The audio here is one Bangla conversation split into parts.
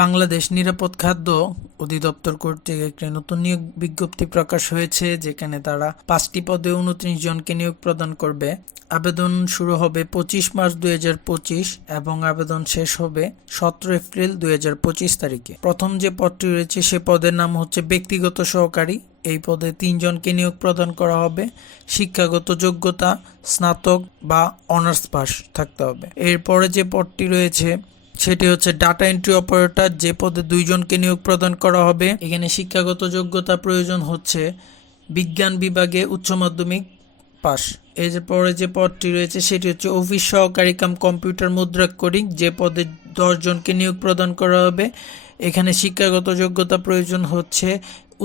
বাংলাদেশ নিরাপদ খাদ্য অধিদপ্তর কর্তৃক একটি নতুন নিয়োগ বিজ্ঞপ্তি প্রকাশ হয়েছে, যেখানে তারা 5টি পদে 29 জনকে নিয়োগ প্রদান করবে। আবেদন শুরু হবে 25 মার্চ 2025 এবং আবেদন শেষ হবে 17 এপ্রিল 2025 তারিখে। প্রথম যে পদটি রয়েছে সে পদের নাম হচ্ছে ব্যক্তিগত সহকারী। এই পদে 3 জনকে নিয়োগ প্রদান করা হবে। শিক্ষাগত যোগ্যতা স্নাতক বা অনার্স পাস থাকতে হবে। এরপরে যে পদটি রয়েছে সেটি হচ্ছে ডাটা এন্ট্রি অপারেটর, যে পদে 2 জনকে নিয়োগ প্রদান করা হবে। এখানে শিক্ষাগত যোগ্যতা প্রয়োজন হচ্ছে বিজ্ঞান বিভাগে উচ্চ মাধ্যমিক পাস। এরপরে যে পদটি রয়েছে সেটি হচ্ছে অফিস সহকারী কাম কম্পিউটার মুদ্রাক্ষরিক, যে পদে 10 জনকে নিয়োগ প্রদান করা হবে। এখানে শিক্ষাগত যোগ্যতা প্রয়োজন হচ্ছে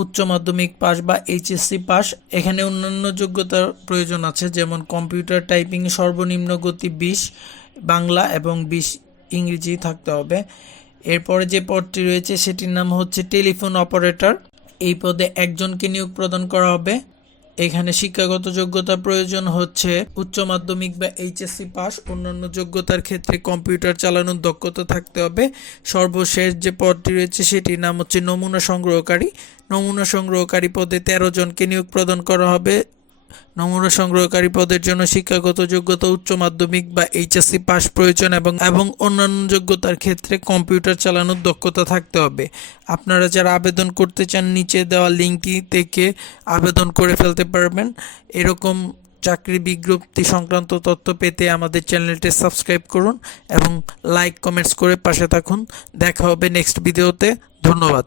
উচ্চ মাধ্যমিক পাস বা এইচএসসি পাস। এখানে অন্যান্য যোগ্যতার প্রয়োজন আছে, যেমন কম্পিউটার টাইপিং সর্বনিম্ন গতি 20, বাংলা এবং 20 ইংরেজি থাকতে হবে। এরপরে যে পদটি রয়েছে সেটির নাম হচ্ছে টেলিফোন অপারেটর। এই পদে 1 জনকে নিয়োগ প্রদান করা হবে। এখানে শিক্ষাগত যোগ্যতা প্রয়োজন হচ্ছে উচ্চ মাধ্যমিক বা এইচএসসি পাস। অন্যান্য যোগ্যতার ক্ষেত্রে কম্পিউটার চালানোর দক্ষতা থাকতে হবে। সর্বশেষ যে পদটি রয়েছে সেটির নাম হচ্ছে নমুনা সংগ্রহকারী। নমুনা সংগ্রহকারী পদে 13 জনকে নিয়োগ প্রদান করা হবে। নমুনা সংগ্রহকারী পদের জন্য শিক্ষাগত যোগ্যতা উচ্চ মাধ্যমিক বা এইচএসসি পাস প্রয়োজন এবং অন্যান্য যোগ্যতার ক্ষেত্রে কম্পিউটার চালানোর দক্ষতা থাকতে হবে। আপনারা যারা আবেদন করতে চান নিচে দেওয়া লিঙ্কটি থেকে আবেদন করে ফেলতে পারবেন। এরকম চাকরি বিজ্ঞপ্তি সংক্রান্ত তথ্য পেতে আমাদের চ্যানেলটি সাবস্ক্রাইব করুন এবং লাইক কমেন্টস করে পাশে থাকুন। দেখা হবে নেক্সট ভিডিওতে। ধন্যবাদ।